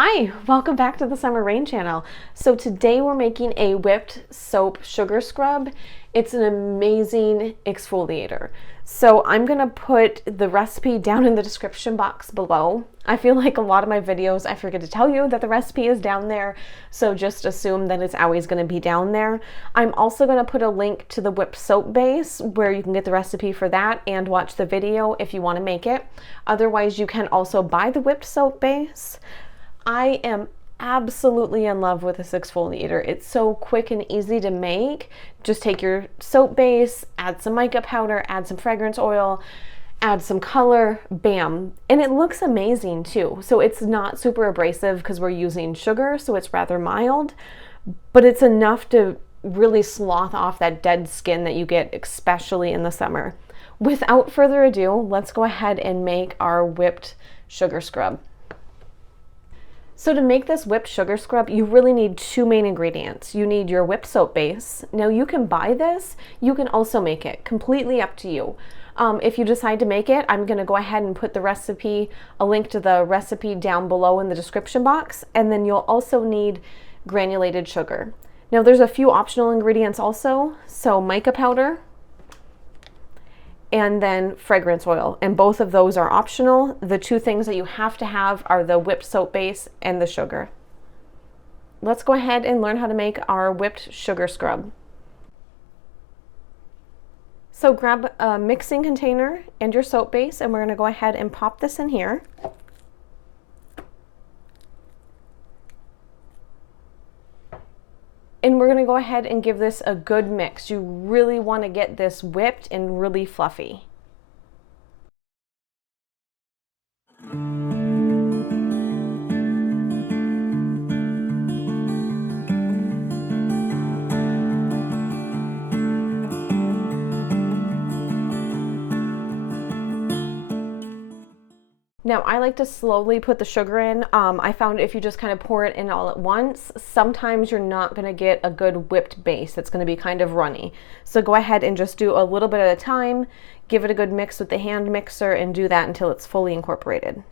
Hi, welcome back to the Summer Rain channel. So today we're making a whipped soap sugar scrub. It's an amazing exfoliator. So I'm gonna put the recipe down in the description box below. I feel like a lot of my videos, I forget to tell you that the recipe is down there, so just assume that it's always gonna be down there. I'm also gonna put a link to the whipped soap base where you can get the recipe for that and watch the video if you wanna make it. Otherwise, you can also buy the whipped soap base. I am absolutely in love with this exfoliator. It's so quick and easy to make. Just take your soap base, add some mica powder, add some fragrance oil, add some color, bam. And it looks amazing too. So it's not super abrasive because we're using sugar, so it's rather mild, but it's enough to really slough off that dead skin that you get, especially in the summer. Without further ado, let's go ahead and make our whipped sugar scrub. So to make this whipped sugar scrub, you really need two main ingredients. You need your whipped soap base. Now you can buy this, you can also make it, completely up to you. If you decide to make it, I'm gonna go ahead and put the recipe, a link to the recipe down below in the description box, and then you'll also need granulated sugar. Now there's a few optional ingredients also, so mica powder, and then fragrance oil, and both of those are optional. The two things that you have to have are the whipped soap base and the sugar. Let's go ahead and learn how to make our whipped sugar scrub. So grab a mixing container and your soap base, and we're going to go ahead and pop this in here. And we're going to go ahead and give this a good mix. You really want to get this whipped and really fluffy. Now I like to slowly put the sugar in. I found if you just kind of pour it in all at once, sometimes you're not going to get a good whipped base. It's going to be kind of runny. So go ahead and just do a little bit at a time, give it a good mix with the hand mixer, and do that until it's fully incorporated.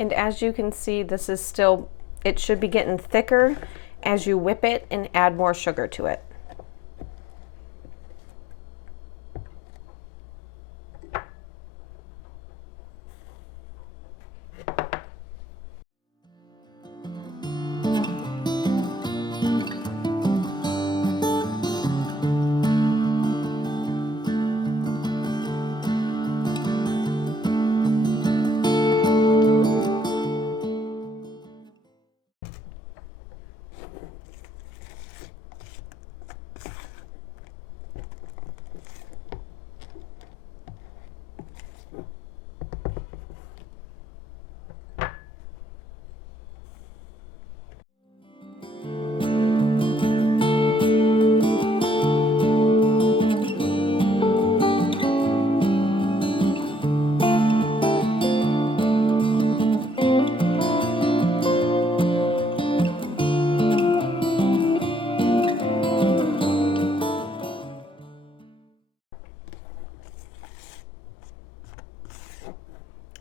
And as you can see, this is still, it should be getting thicker as you whip it and add more sugar to it.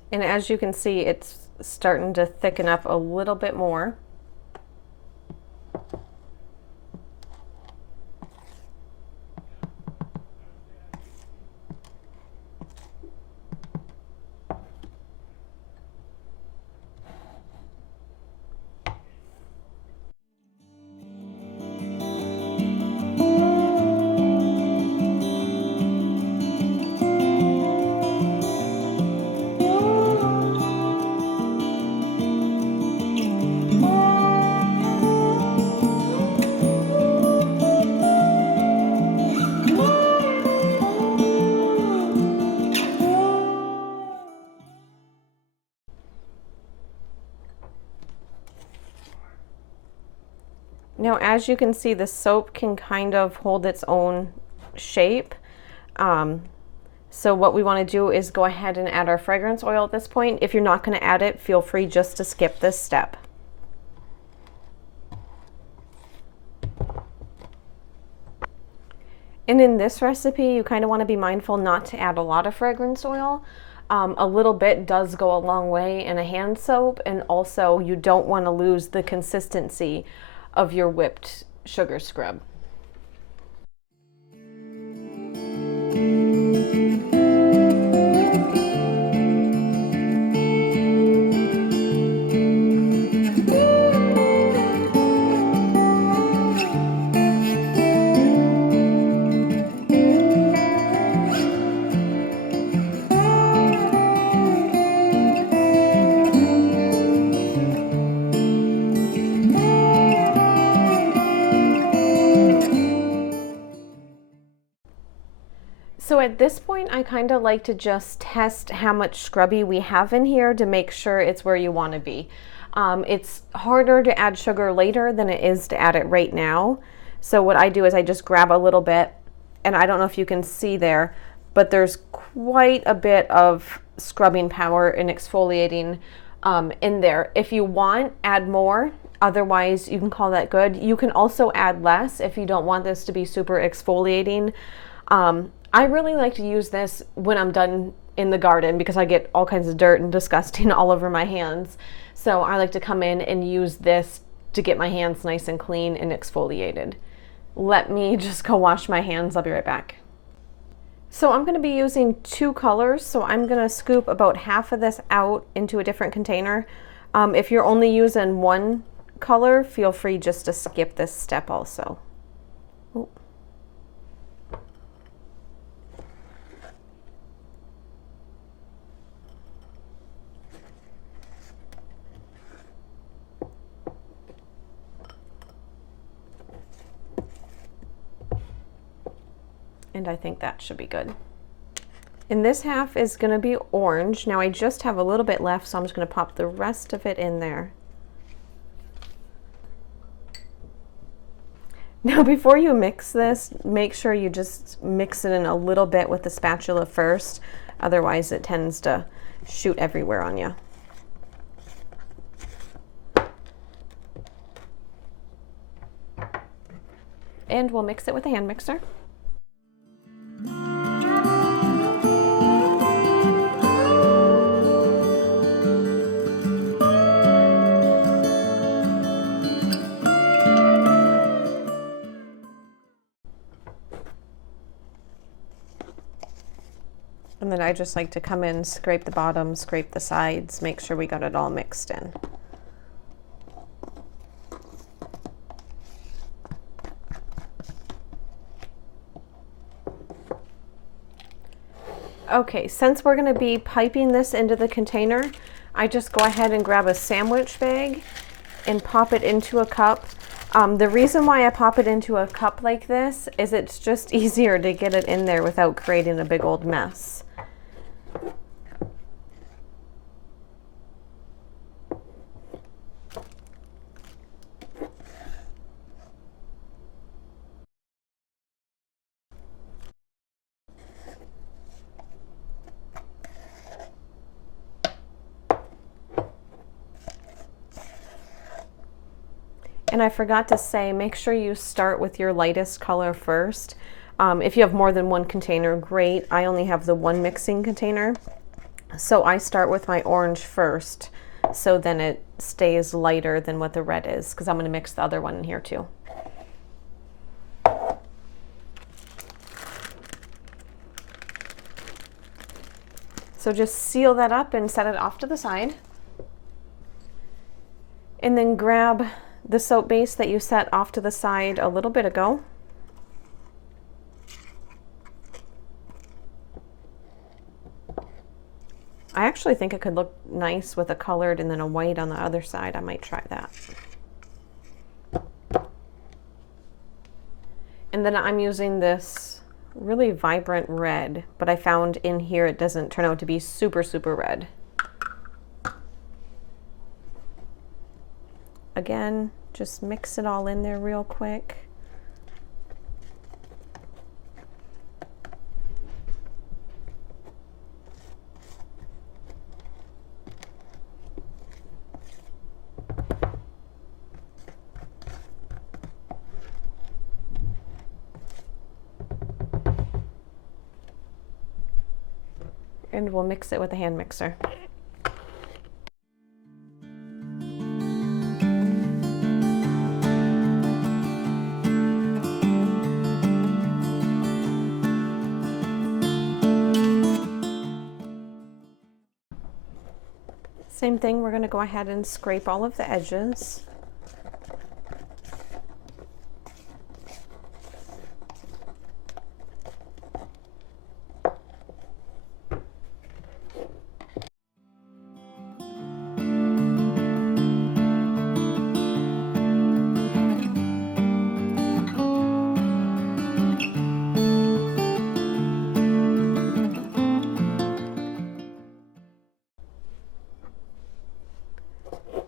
And as you can see, it's starting to thicken up a little bit more. Now, as you can see, the soap can kind of hold its own shape. So what we want to do is go ahead and add our fragrance oil at this point. If you're not going to add it, feel free just to skip this step. And in this recipe, you kind of want to be mindful not to add a lot of fragrance oil. A little bit does go a long way in a hand soap, and also you don't want to lose the consistency of your whipped sugar scrub. So at this point, I kind of like to just test how much scrubby we have in here to make sure it's where you want to be. It's harder to add sugar later than it is to add it right now. So what I do is I just grab a little bit, and I don't know if you can see there, but there's quite a bit of scrubbing power and exfoliating in there. If you want, add more. Otherwise, you can call that good. You can also add less if you don't want this to be super exfoliating. I really like to use this when I'm done in the garden because I get all kinds of dirt and disgusting all over my hands. So I like to come in and use this to get my hands nice and clean and exfoliated. Let me just go wash my hands. I'll be right back. So I'm going to be using 2 colors. So I'm going to scoop about half of this out into a different container. If you're only using 1 color, feel free just to skip this step also. Ooh. And I think that should be good. And this half is going to be orange. Now I just have a little bit left, so I'm just going to pop the rest of it in there. Now before you mix this, make sure you just mix it in a little bit with the spatula first. Otherwise it tends to shoot everywhere on you. And we'll mix it with a hand mixer. And then I just like to come in, scrape the bottom, scrape the sides, make sure we got it all mixed in. Okay, since we're going to be piping this into the container, I just go ahead and grab a sandwich bag and pop it into a cup. The reason why I pop it into a cup like this is it's just easier to get it in there without creating a big old mess. And I forgot to say, make sure you start with your lightest color first. If you have more than 1 container, great. I only have the 1 mixing container. So I start with my orange first, so then it stays lighter than what the red is, because I'm going to mix the other one in here too. So just seal that up and set it off to the side. And then grab the soap base that you set off to the side a little bit ago. I actually think it could look nice with a colored and then a white on the other side. I might try that. And then I'm using this really vibrant red, but I found in here it doesn't turn out to be super, super red. Again, just mix it all in there real quick. and we'll mix it with a hand mixer. Same thing, we're going to go ahead and scrape all of the edges.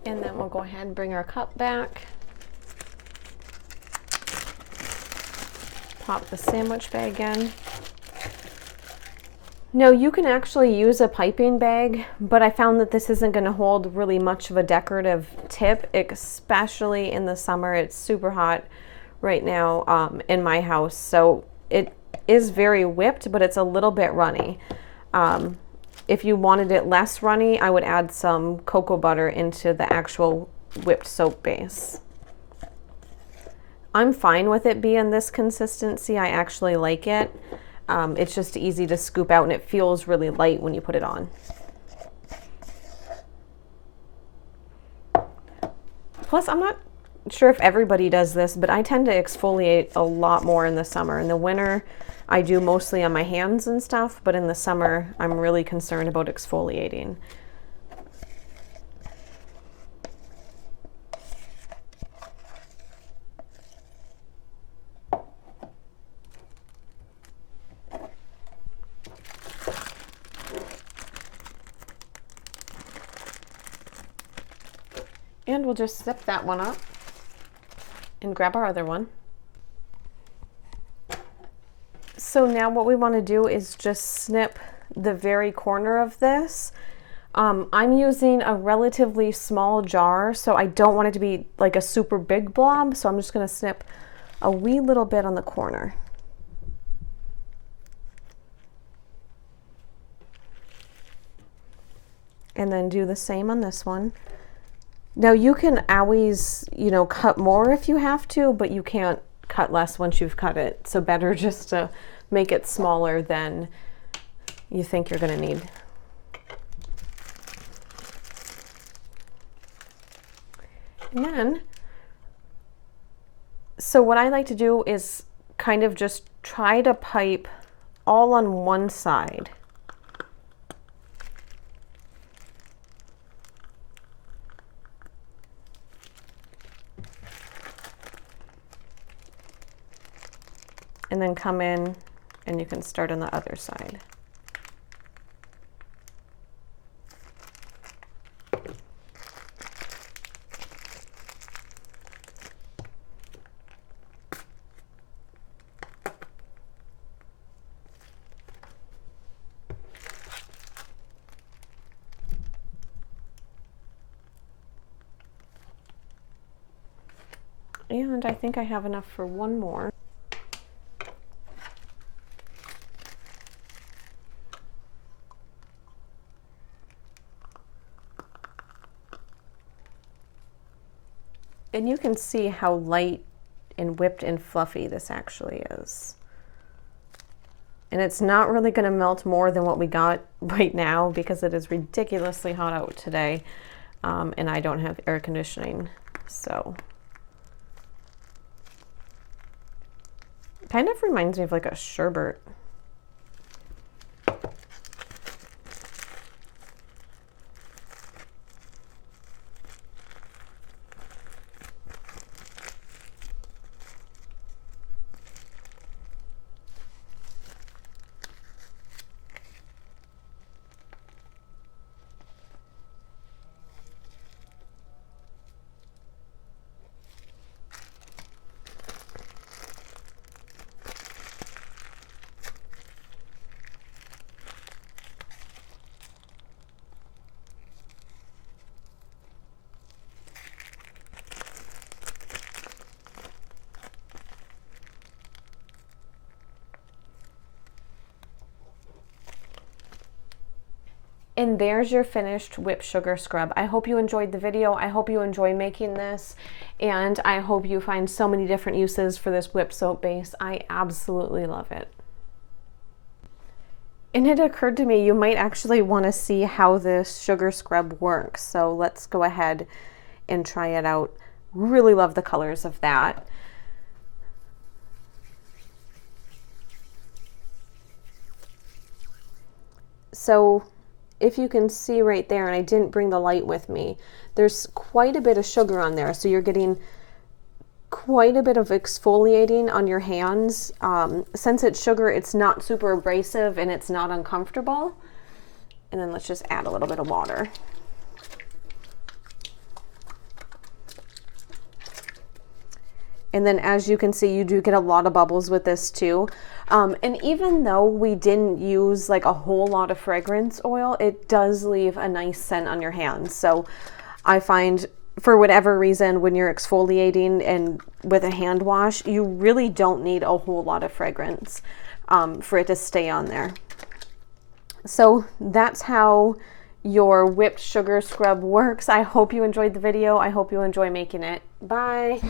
And then we'll go ahead and bring our cup back. Pop the sandwich bag in. No, you can actually use a piping bag, but I found that this isn't going to hold really much of a decorative tip, especially in the summer. It's super hot right now in my house, so it is very whipped, but it's a little bit runny. If you wanted it less runny, I would add some cocoa butter into the actual whipped soap base. I'm fine with it being this consistency. I actually like it. It's just easy to scoop out and it feels really light when you put it on. Plus, I'm not sure if everybody does this, but I tend to exfoliate a lot more in the summer. In the winter, I do mostly on my hands and stuff, but in the summer, I'm really concerned about exfoliating. And we'll just zip that one up and grab our other one. So now what we want to do is just snip the very corner of this. I'm using a relatively small jar, so I don't want it to be like a super big blob, so I'm just going to snip a wee little bit on the corner. And then do the same on this one. Now you can always, cut more if you have to, but you can't cut less once you've cut it. So better just to make it smaller than you think you're going to need. And then, so what I like to do is kind of just try to pipe all on one side. And then come in and you can start on the other side. And I think I have enough for one more. And you can see how light and whipped and fluffy this actually is. And it's not really going to melt more than what we got right now because it is ridiculously hot out today, and I don't have air conditioning. So kind of reminds me of like a sherbet. And there's your finished whipped sugar scrub. I hope you enjoyed the video. I hope you enjoy making this, and I hope you find so many different uses for this whipped soap base. I absolutely love it. And it occurred to me you might actually want to see how this sugar scrub works. So let's go ahead and try it out. Really love the colors of that. So if you can see right there, and I didn't bring the light with me, there's quite a bit of sugar on there. So you're getting quite a bit of exfoliating on your hands. Since it's sugar, it's not super abrasive and it's not uncomfortable. And then let's just add a little bit of water. And then as you can see, you do get a lot of bubbles with this too. And even though we didn't use like a whole lot of fragrance oil, it does leave a nice scent on your hands. So I find for whatever reason, when you're exfoliating and with a hand wash, you really don't need a whole lot of fragrance for it to stay on there. So that's how your whipped sugar scrub works. I hope you enjoyed the video. I hope you enjoy making it. Bye.